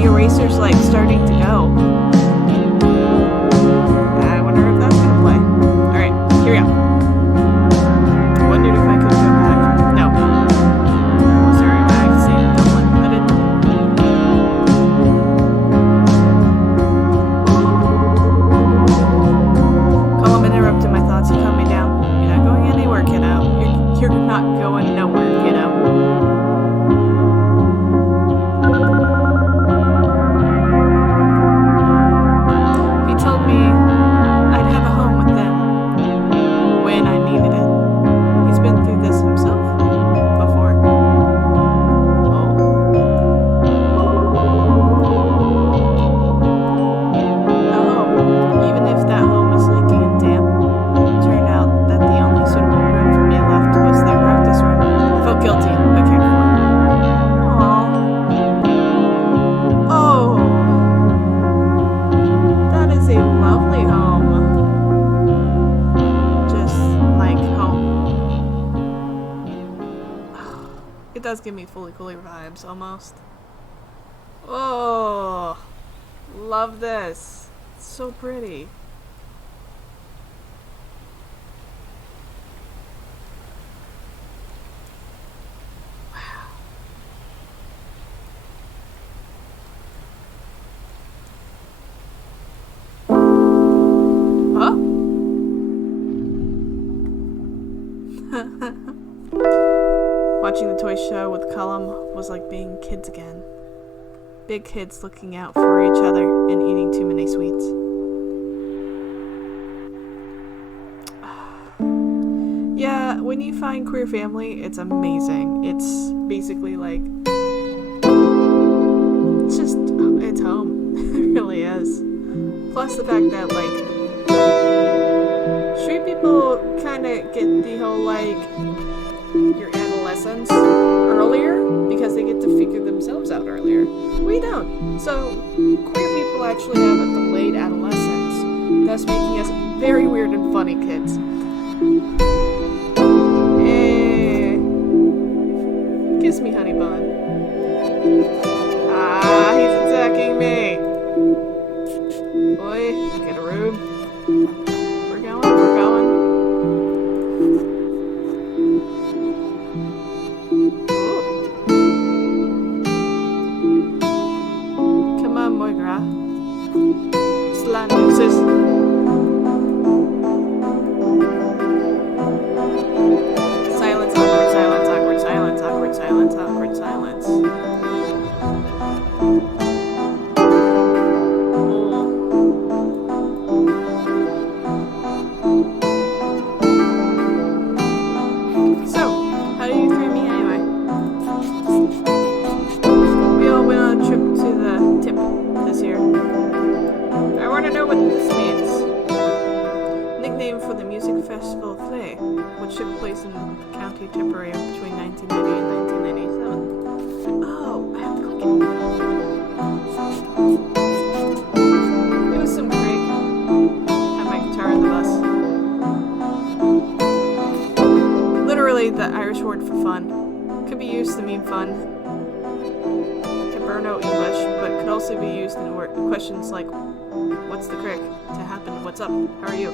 the eraser's like starting to go. I wonder if that's gonna play. Alright, here we go. Wondered if I could go back. No. Was there a back scene? I didn't. Colum interrupted my thoughts. He calmed me down. You're not going anywhere, kiddo. You're not going nowhere, kiddo. It does give me fully cooler vibes, almost. Oh, love this. It's so pretty. Wow. Huh? Watching the toy show with Colum was like being kids again. Big kids looking out for each other and eating too many sweets. Yeah, when you find queer family, it's amazing. It's basically like, it's home. It really is. Plus the fact that like, straight people kind of get the whole like, your adolescence earlier because they get to figure themselves out earlier. We don't. So queer people actually have a delayed adolescence, thus making us very weird and funny kids. Kiss me, honey bun. Ah, he's attacking me. Boy, get a room. We're going. Slanduses. Silence, awkward silence, awkward silence, awkward silence, awkward silence. So, how do you three meet anyway? We all went on a trip to the tip this year. I want to know what this means. Nickname for the music festival Flay, which took place in County Tipperary between 1990 and 1997. Oh, I have to click it. It was some Craig. Had my guitar in the bus. Literally the Irish word for fun. Could be used to mean fun. Caberno English, but could also be used in questions like, what's the crick? To happen, what's up? How are you?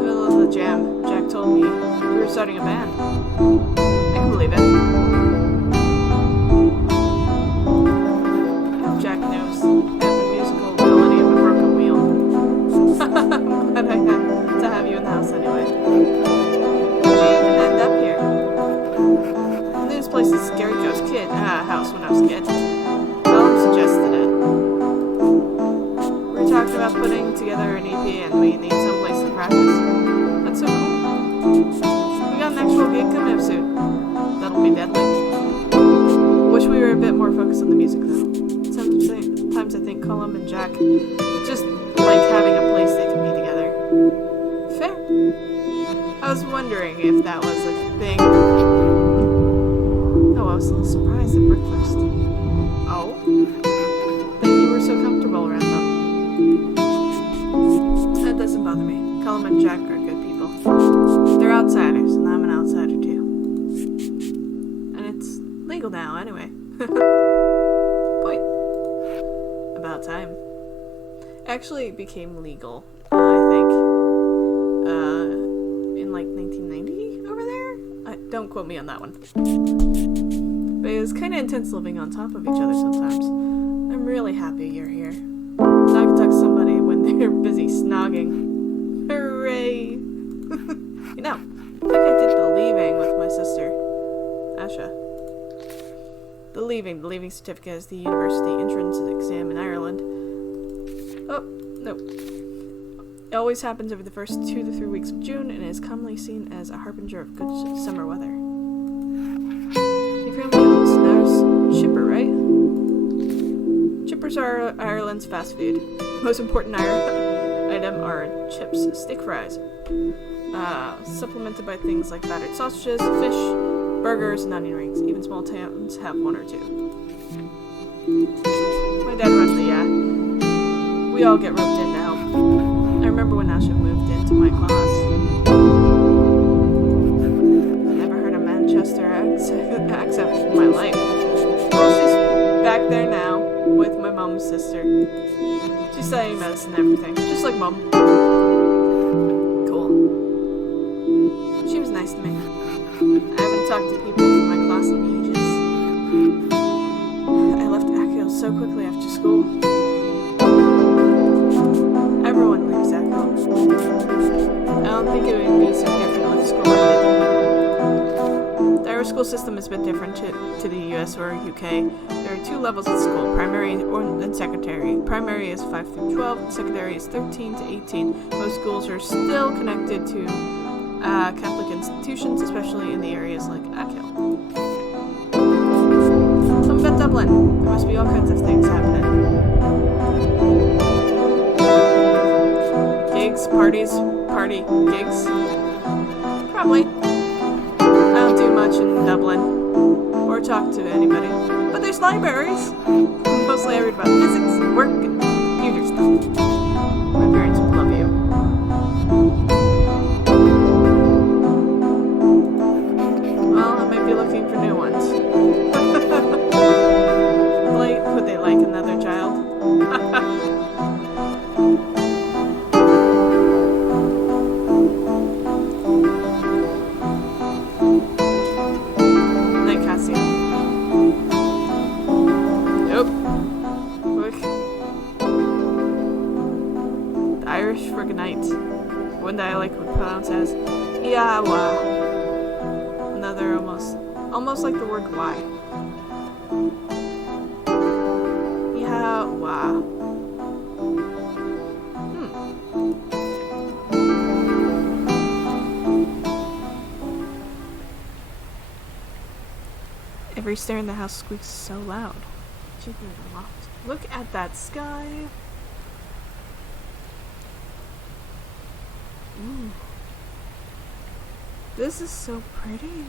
Middle of the jam, Jack told me we were starting a band. I can believe it. Jack knows I have the musical ability of a broken wheel. I'm glad I had to have you in the house anyway. How did you even end up here? This place is Scary Joe's house when I was a kid. Colum suggested it. Talked about putting together an EP and we need some place to practice. That's so cool. We got an actual gig coming up soon. That'll be deadly. Wish we were a bit more focused on the music though. Sometimes I think Colum and Jack just like having a place they can be together. Fair. I was wondering if that was a thing. Oh, I was a little surprised at breakfast. Oh? That you were so comfortable around them. That doesn't bother me. Colum and Jack are good people. They're outsiders, and I'm an outsider too. And it's legal now, anyway. about time. Actually, it became legal, I think, in like 1990 over there? Don't quote me on that one. But it was kind of intense living on top of each other sometimes. I'm really happy you're here. Now I can talk to somebody when they're busy snogging. Hooray! You know, I think I did the leaving with my sister, Asha. The leaving certificate is the university entrance exam in Ireland. Oh, no. It always happens over the first 2 to 3 weeks of June and is commonly seen as a harbinger of good summer weather. Your family owns Snares Shipper, right? Chippers are Ireland's fast food. Most important item are chips, steak fries, supplemented by things like battered sausages, fish, burgers, and onion rings. Even small towns have one or two. My dad runs the we all get roped in to help. I remember when Asha moved into my class. Never heard a Manchester accent in my life. Well, she's back there now with my mom's sister. She's studying medicine and everything, just like Mom. Cool. She was nice to me. I haven't talked to people from my class in ages. I left Akio so quickly after school. Everyone leaves Akio. I don't think it would be so different with school ended. The Irish school system is a bit different to the US or UK. There are 2 levels of school, primary and secondary. Primary is 5 through 12, and secondary is 13 to 18. Most schools are still connected to Catholic institutions, especially in the areas like Achill. Something about Dublin. There must be all kinds of things happening. Gigs, parties, party gigs. Probably. I don't do much in Dublin or talk to anybody. But there's libraries. Mostly I read about physics, work, and computer stuff. My parents would love you. Well, I might be looking for new ones. Would they like another child? Night, Kasio. Nope. Quick. The Irish for good night. One dialect would pronounce as Iawa. Another almost like the word why. Iawa. Every stair in the house squeaks so loud. Look at that sky. Ooh. This is so pretty.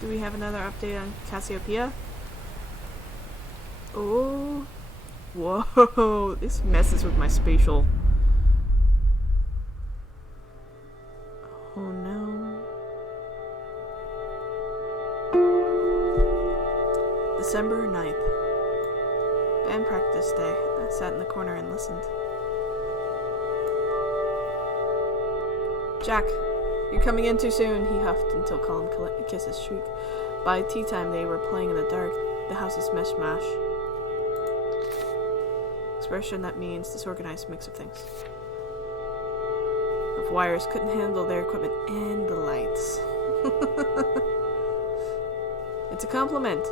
Do we have another update on Cassiopeia? Oh. Whoa. This messes with my spatial. Oh no. December 9th. Band practice day. I sat in the corner and listened. Jack, you're coming in too soon, he huffed until Colin kissed his cheek. By tea time, they were playing in the dark. The house's mishmash. Expression that means disorganized mix of things. Of wires couldn't handle their equipment and the lights. It's a compliment.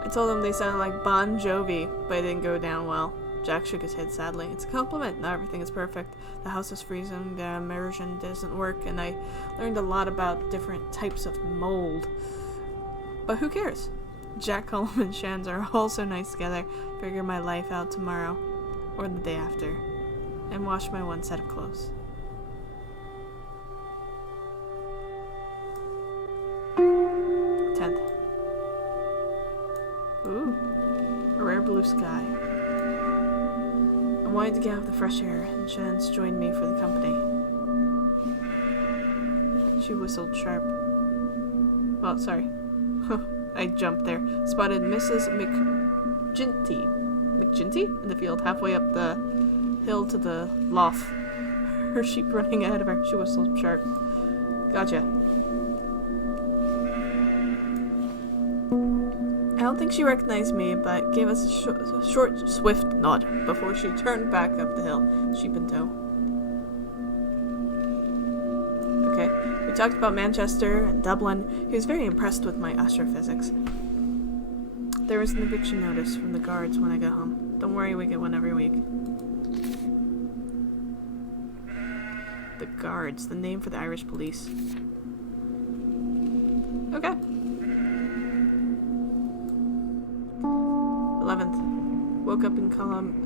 I told them they sounded like Bon Jovi, but it didn't go down well. Jack shook his head sadly. It's a compliment. Not everything is perfect. The house is freezing, the immersion doesn't work, and I learned a lot about different types of mold. But who cares? Jack, Colin, and Shans are all so nice together. Figure my life out tomorrow, or the day after, and wash my one set of clothes. 10th. Ooh, a rare blue sky. I wanted to get out of the fresh air, and Shans joined me for the company. She whistled sharp. Well, sorry. I jumped there. Spotted Mrs. McGinty in the field, halfway up the hill to the loft. Her sheep running ahead of her. She whistled sharp. Gotcha. I don't think she recognized me, but gave us a short, swift nod before she turned back up the hill, sheep in tow. Okay, we talked about Manchester and Dublin. He was very impressed with my astrophysics. There was an eviction notice from the guards when I got home. Don't worry, we get one every week. The guards, the name for the Irish police. Okay. 11th. Woke up in Colum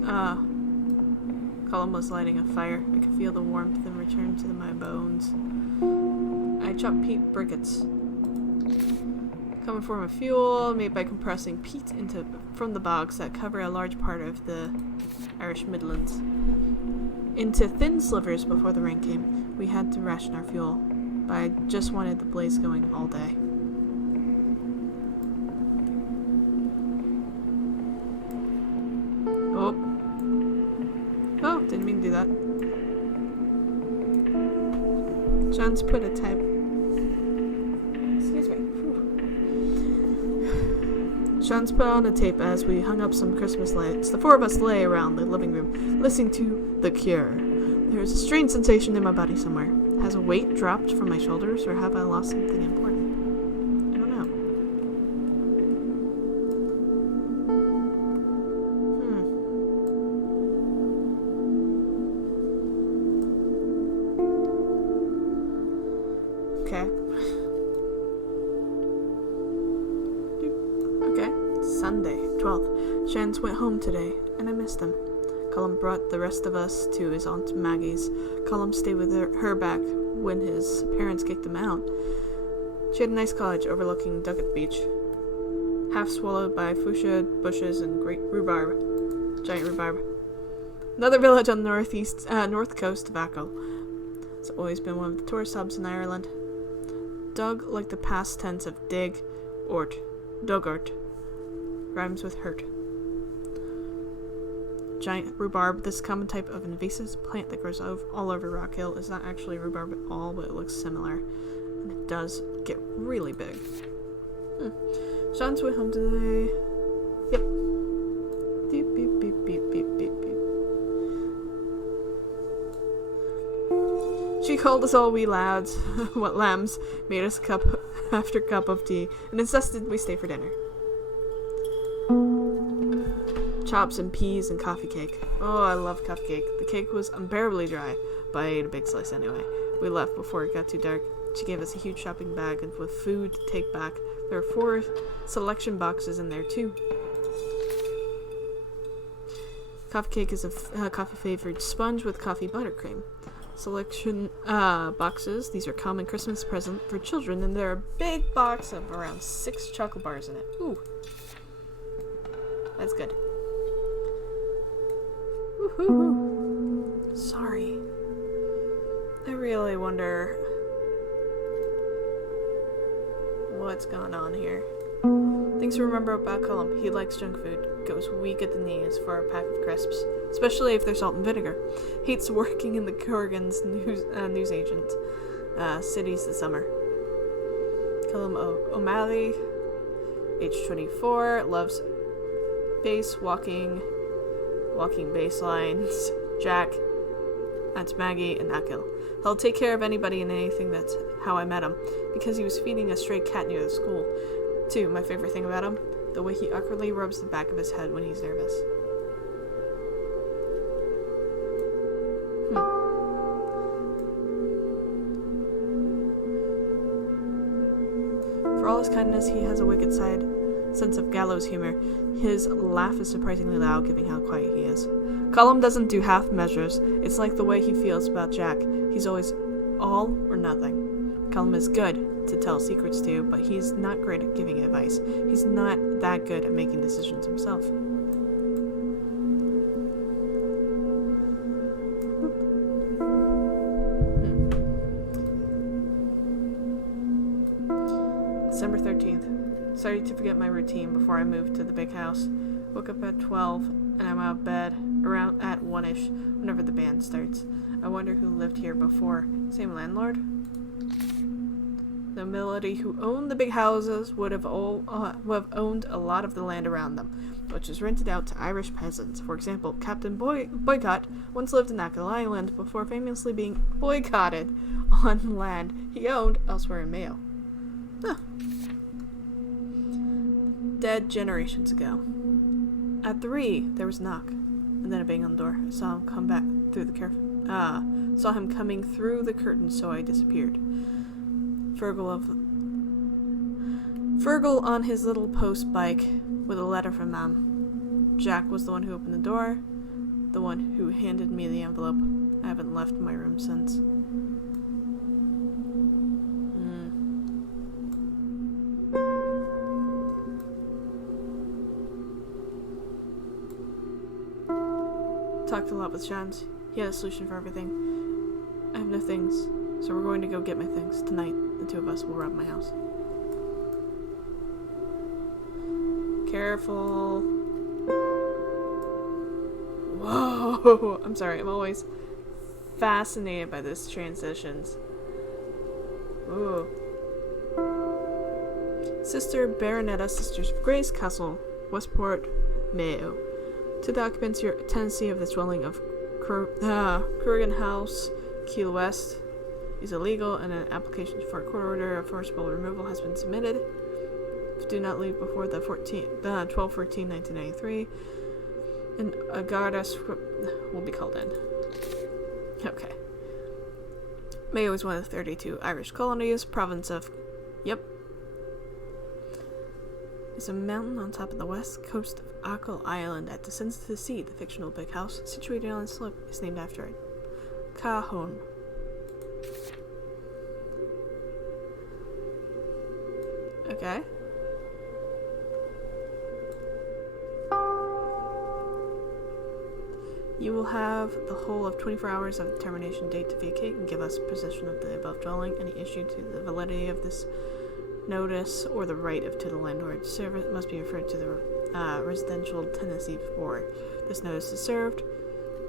was lighting a fire. I could feel the warmth and return to my bones. I chopped peat briquettes. Common form of fuel made by compressing peat from the bogs that cover a large part of the Irish Midlands into thin slivers before the rain came. We had to ration our fuel, but I just wanted the blaze going all day. Oh, didn't mean to do that. John's put a type. Excuse me. Sean's put on a tape as we hung up some Christmas lights. The four of us lay around the living room, listening to The Cure. There's a strange sensation in my body somewhere. Has a weight dropped from my shoulders, or have I lost something important? I don't know. Okay, Sunday, 12th. Shans went home today, and I missed him. Colum brought the rest of us to his Aunt Maggie's. Colum stayed with her back when his parents kicked him out. She had a nice cottage overlooking Dugat Beach, half swallowed by fuchsia bushes and great giant rhubarb. Another village on the north coast of Achill. It's always been one of the tourist hubs in Ireland. Dug like the past tense of dig, ort. Dugart. Rhymes with hurt. Giant rhubarb, this common type of invasive plant that grows all over Rock Hill, is not actually rhubarb at all, but it looks similar. And it does get really big. Sean's went home today. Yep. Beep, beep, beep, beep, beep, beep, beep. She called us all wee lads, what lambs, made us cup after cup of tea, and insisted we stay for dinner. Chops and peas and coffee cake. Oh, I love coffee cake. The cake was unbearably dry, but I ate a big slice anyway. We left before it got too dark. She gave us a huge shopping bag with food to take back. There are 4 selection boxes in there too. Coffee cake is a coffee-flavored sponge with coffee buttercream. Selection boxes. These are common Christmas present for children, and there are a big box of around 6 chocolate bars in it. Ooh. That's good. Woohoo! Sorry. I really wonder what's going on here. Things to remember about Colum. He likes junk food. Goes weak at the knees for a pack of crisps, especially if they're salt and vinegar. Hates working in the Corrigan's newsagent cities this summer. Colum O'Malley, age 24, loves bass, walking bass lines, Jack, Aunt Maggie, and Achill. He'll take care of anybody and anything. That's how I met him, because he was feeding a stray cat near the school. Too, my favorite thing about him, the way he awkwardly rubs the back of his head when he's nervous. For all his kindness, he has a wicked sense of gallows humor. His laugh is surprisingly loud, given how quiet he is. Colum doesn't do half measures. It's like the way he feels about Jack. He's always all or nothing. Colum is good to tell secrets to, but he's not great at giving advice. He's not that good at making decisions himself. December 13th. Started to forget my routine before I moved to the big house. Woke up at 12, and I'm out of bed around at 1-ish, whenever the band starts. I wonder who lived here before. Same landlord? The nobility who owned the big houses would have owned a lot of the land around them, which is rented out to Irish peasants. For example, Captain Boycott once lived in Ackle Island before famously being boycotted on land he owned elsewhere in Mayo. Huh. Dead generations ago. At 3, there was a knock, and then a bang on the door. I saw him come back through the saw him coming through the curtain, so I disappeared. Fergal on his little post bike with a letter from Mom. Jack was the one who opened the door, the one who handed me the envelope. I haven't left my room since. Talked a lot with Shans. He had a solution for everything. I have no things, so we're going to go get my things. Tonight, the two of us will rob my house. Careful. Whoa! I'm sorry, I'm always fascinated by these transitions. Ooh. Sister Baronetta, Sisters of Grace, Castle, Westport, Mayo. To the occupants, your tenancy of this dwelling of Kurgan House, Keel West, is illegal, and an application for a court order of forcible removal has been submitted. Do not leave before the 12/14/1993, and a guardas will be called in. Okay. Mayo is one of the 32 Irish colonies, province of... Yep. Is a mountain on top of the west coast of Ackle Island that descends to the sea. The fictional big house, situated on a slope, is named after it. Cajon. Okay. You will have the whole of 24 hours of the termination date to vacate and give us possession of the above dwelling. Any issue to the validity of this notice or the right to the landlord service must be referred to the residential tenancy board. This notice is served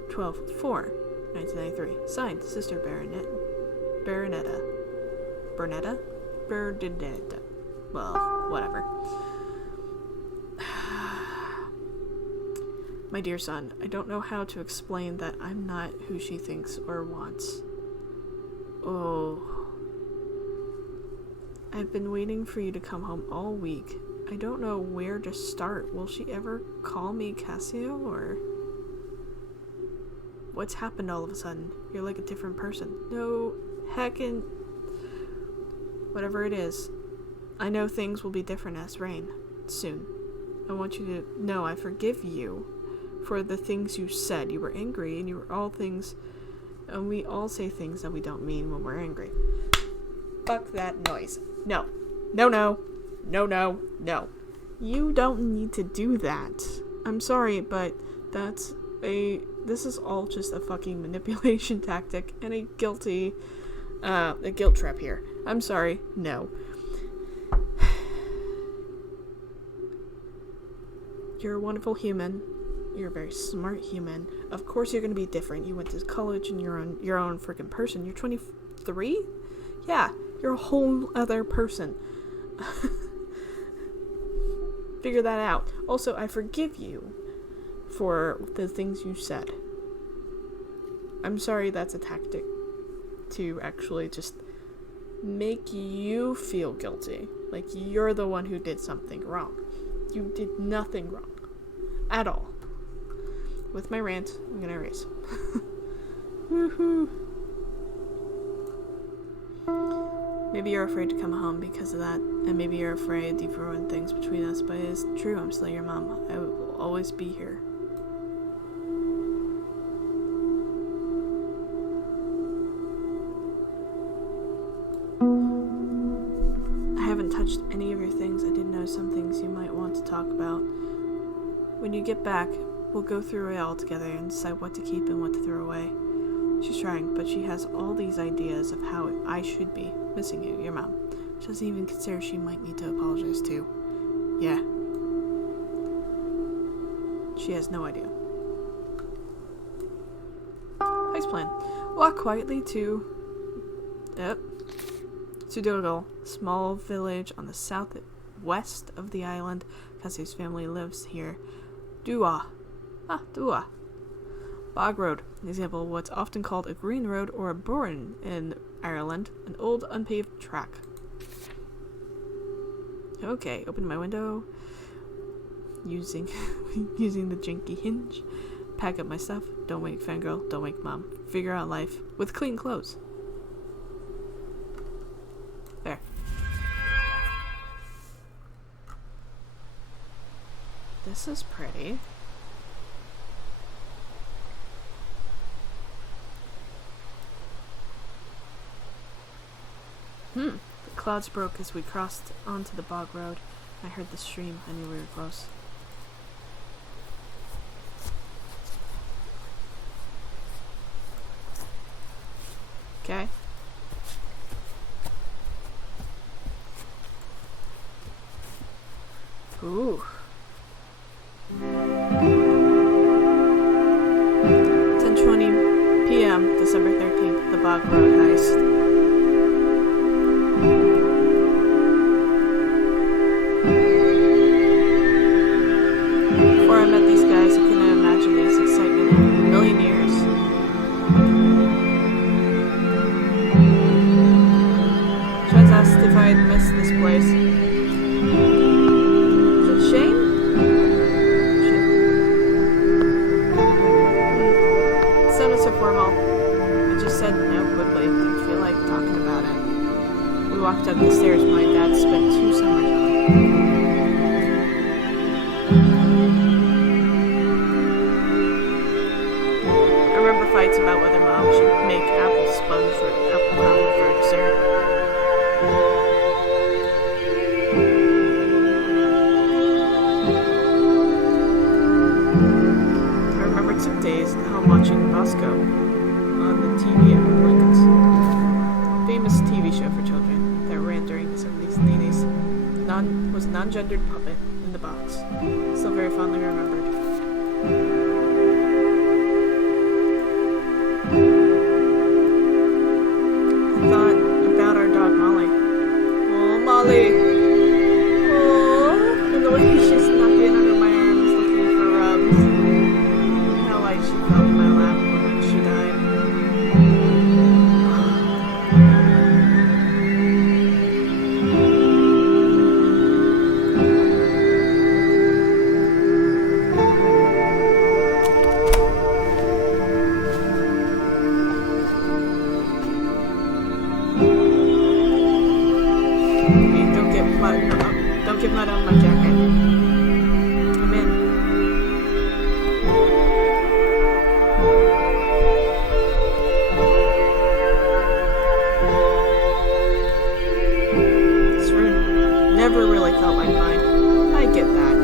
12/4/1993. Signed, Sister Bernetta. Well, whatever. My dear son, I don't know how to explain that I'm not who she thinks or wants. Oh. I've been waiting for you to come home all week. I don't know where to start. Will she ever call me Kasio, or... What's happened all of a sudden? You're like a different person. No, heckin... Whatever it is. I know things will be different as rain. Soon. I want you to know I forgive you for the things you said. You were angry, and you were all things... And we all say things that we don't mean when we're angry. Fuck that noise. No. No, no. No, no, no. You don't need to do that. I'm sorry, but this is all just a fucking manipulation tactic and a guilt trap here. I'm sorry. No. You're a wonderful human. You're a very smart human. Of course you're gonna be different. You went to college and you're your own freaking person. You're 23? Yeah. You're a whole other person. Figure that out. Also, I forgive you for the things you said. I'm sorry that's a tactic to actually just make you feel guilty. Like you're the one who did something wrong. You did nothing wrong. At all. With my rant, I'm gonna erase. Woohoo. Maybe you're afraid to come home because of that, and maybe you're afraid you've ruined things between us, but it's true, I'm still your mom. I will always be here. I haven't touched any of your things. I did know some things you might want to talk about. When you get back, we'll go through it all together and decide what to keep and what to throw away. She's trying, but she has all these ideas of how I should be. Missing you, your mom. She doesn't even consider she might need to apologize too. Yeah. She has no idea. Heist plan. Walk quietly to Fergal, small village on the southwest of the island. Kasio's family lives here. Dua. Bog Road, an example of what's often called a green road or a burn in Ireland, an old unpaved track. Okay, open my window using the jinky hinge. Pack up my stuff. Don't wake fangirl. Don't wake mom. Figure out life with clean clothes. There. This is pretty. The clouds broke as we crossed onto the bog road. I heard the stream. I knew we were close. Okay. Ooh. 10:20 p.m. December 13th. The Bog Road heist. Before I met these guys, I couldn't imagine this excitement in a million years. Trez asked if I had missed this place. Is it Shane? It sounded so formal. I just said no quickly. Didn't feel like talking about it. We walked up the stairs my dad spent 2 summers on. Fights about whether mom should make apple sponge or apple crumble for dessert. I remembered some days at home watching Bosco on the TV at Lincoln's. Famous TV show for children that ran during the 70s and 80s. Was a non-gendered puppet in the box. Still very fondly remembered. Thought about our dog Molly. Oh, Molly! Oh, and the way she snuck in under my arms looking for rubs. How light she felt in my lap when she died. Don't get mud on my jacket. I'm in. This room never really felt like mine. I get that.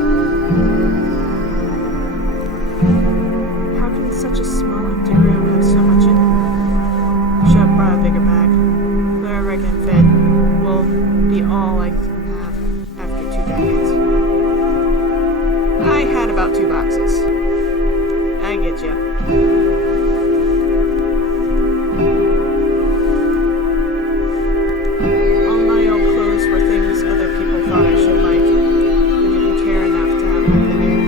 How can such a small empty room have so much in it? Should have brought a bigger bag. Whatever I can fit will be all I can have after 2 decades. I had about 2 boxes. I get ya. All my old clothes were things other people thought I should like. I didn't care enough to have an opinion.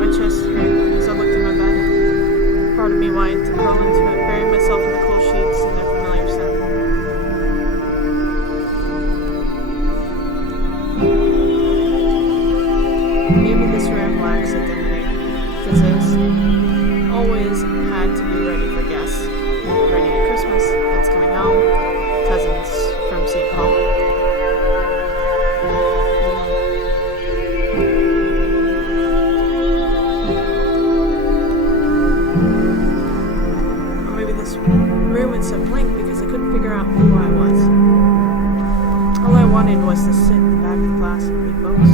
My chest hurt as I looked at my bed. Part of me wanted to crawl into it, bury myself in the cool sheets and their familiar scent. Maybe this room lacks identity, because it's always had to be ready for guests. Ready at Christmas, friends coming home, cousins from St. Paul. Or maybe this room is so blank because I couldn't figure out who I was. All I wanted was to sit in the back of the class and read books.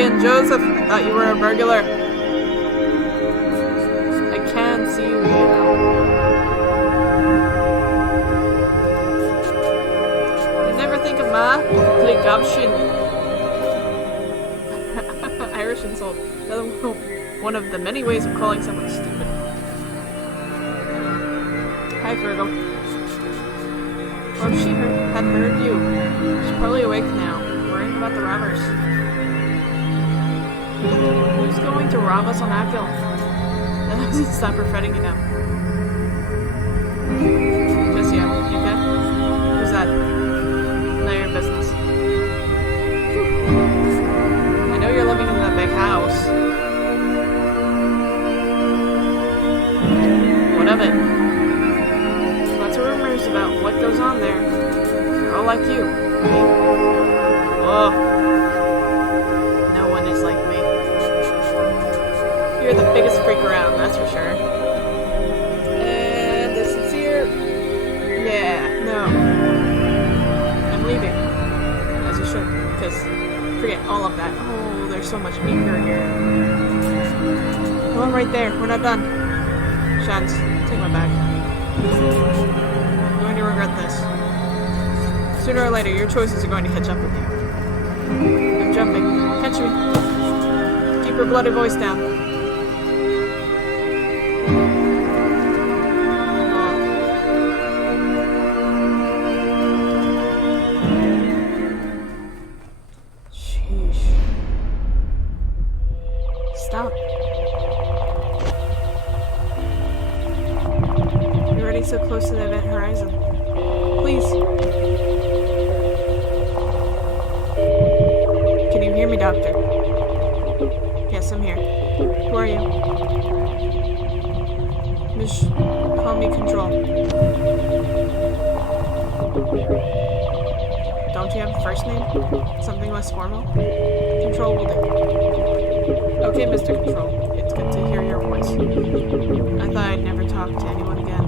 Adrian, Joseph, I thought you were a burglar. I can see you, You never think of ma? Complete gobshin. Irish insult. One of the many ways of calling someone stupid. Hi, Fergal. Well, if she had heard you. She's probably awake now, worrying about the robbers. Who's going to rob us on Akil? That doesn't stop her fretting, you know. Just you okay? Who's that? None of your business. I know you're living in that big house. What of it? Lots of rumors about what goes on there. They're all like you, right? Oh. No one is like me. You're the biggest freak around, that's for sure. And the sincere... Yeah, no. I'm leaving. As you should, because forget all of that. Oh, there's so much anger here. Go on right there, we're not done. Shans, take my bag. I'm going to regret this. Sooner or later, your choices are going to catch up with you. I'm jumping. Catch me. Keep your bloody voice down. Sheesh. Stop. You're already so close to the event horizon. Please. Can you hear me, Doctor? Yes, I'm here. Who are you? Miss, call me Control. Don't you have a first name? Something less formal? Control will do. Okay, Mr. Control. It's good to hear your voice. I thought I'd never talk to anyone again.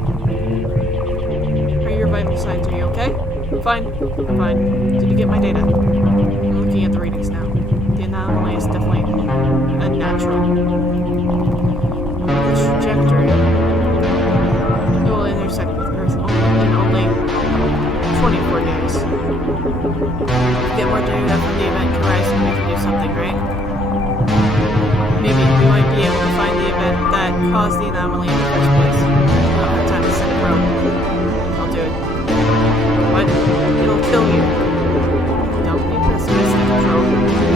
Are your vital signs? Are you okay? Fine. I'm fine. Did you get my data? I'm looking at the readings now. The anomaly is definitely unnatural. The trajectory. It will intersect with Earth in only 24 days. Get more data from the event horizon, we can do something, right? Maybe we might be able to find the event that caused the anomaly in the first place. I'll have time to send a probe. I'll do it. What? It'll kill you. Don't be pessimistic, Control.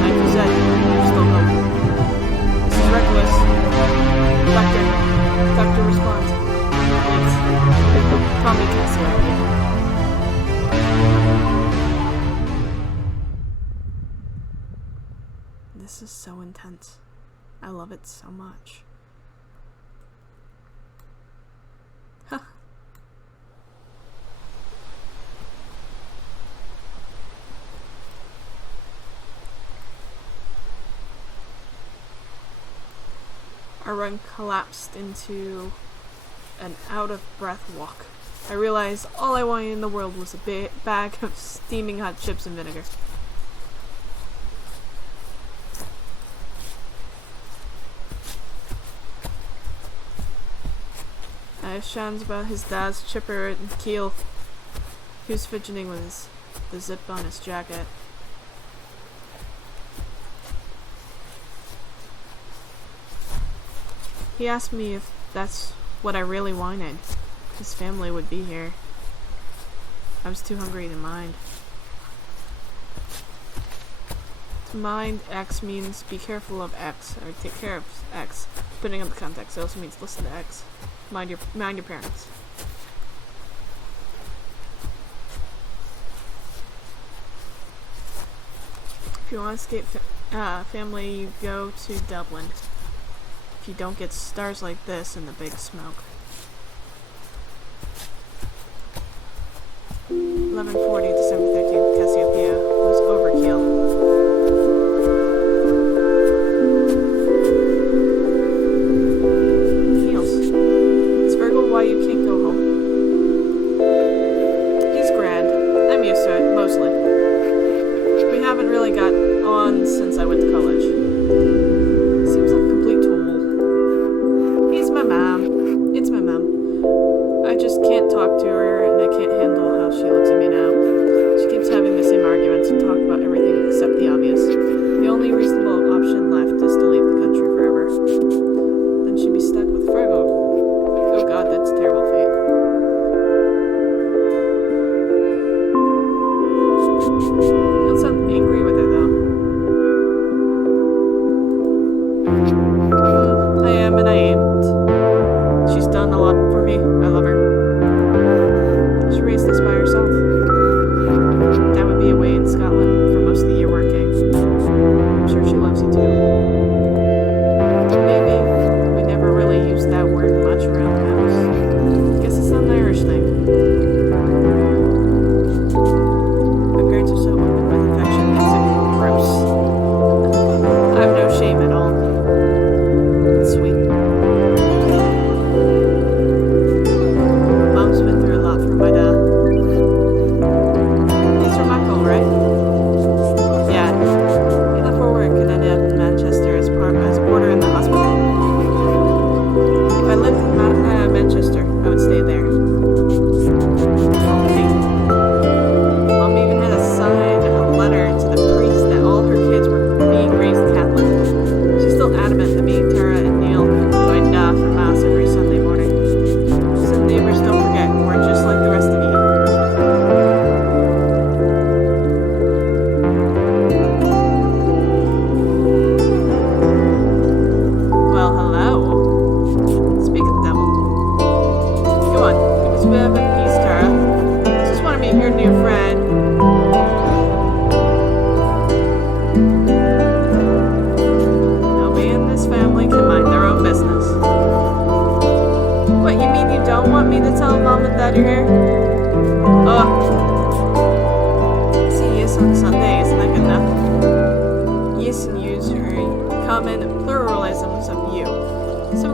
Like you said, there's still hope. This is reckless. Doctor. Doctor responds. Please. Call me Kasio. This is so intense. I love it so much. Huh. Our run collapsed into an out-of-breath walk. I realized all I wanted in the world was a bag of steaming hot chips and vinegar. I asked Shans about his dad's chipper and keel. He was fidgeting with the zip on his jacket. He asked me if that's what I really wanted. His family would be here. I was too hungry to mind. To mind X means be careful of X, or take care of X. Depending on the context, it also means listen to X. Mind your parents. If you want to escape family, you go to Dublin. If you don't get stars like this in the big smoke. 11:40, December 13th, Cassiopeia was overkill. Niels, it's Fergal why you can't go home. He's grand. I'm used to it, mostly. We haven't really got on since I went to college.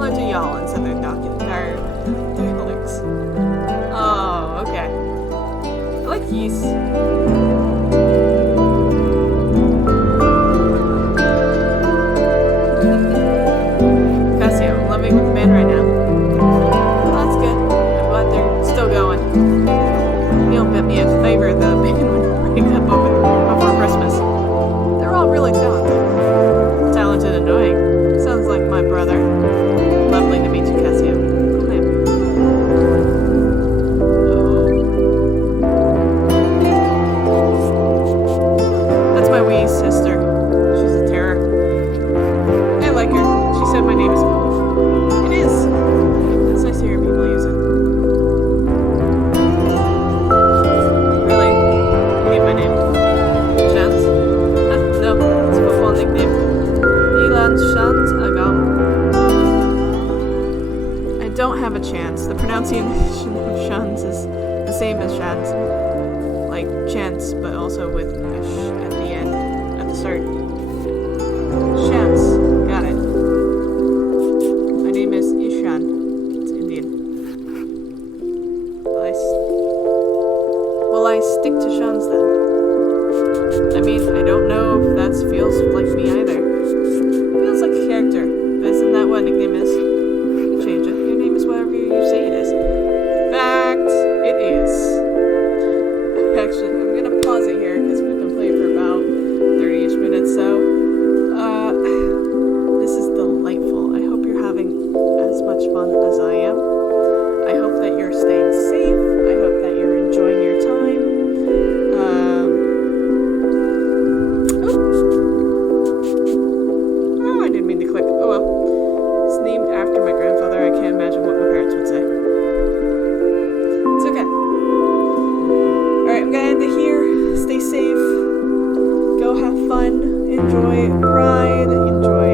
allowed to y'all instead of dialects. Oh, okay. I like yeast. Kasio, I'm living with the band right now. Well, that's good. I'm glad they're still going. You'll bet me a favor the band would break up before Christmas. They're all really talented. Talented and annoying. Sounds like my brother. Lovely to meet you, Kasio. Cool name. Oh. That's my wee sister. She's a terror. I like her. She said my name is cool. It is. It's nice to hear people use it. Really? You hate my name? Shans? No, it's a football nickname. Elan Shans Agam. I don't have a chance. The pronunciation of Shans is the same as Shans. Like chance, but also with a sh at the end, at the start. Shans. Got it. My name is Ishan. It's Indian. Will I stick to Shans then? I mean, I don't know if that feels like me either. Feels like a character. But isn't that what a nickname is? You can change it. Your name is whatever you say it is. Fact, it is. Actually, I'm gonna pause it here because we've been playing for about 30-ish minutes, so this is delightful. I hope you're having as much fun as I am. I hope that you're staying safe. I hope that you're enjoying your time. Oh, I didn't mean to click. Oh well. It's named after my grandfather. I can't imagine what my parents would say. It's okay. Alright, I'm gonna end it here. Stay safe. Go have fun. Enjoy Pride. Enjoy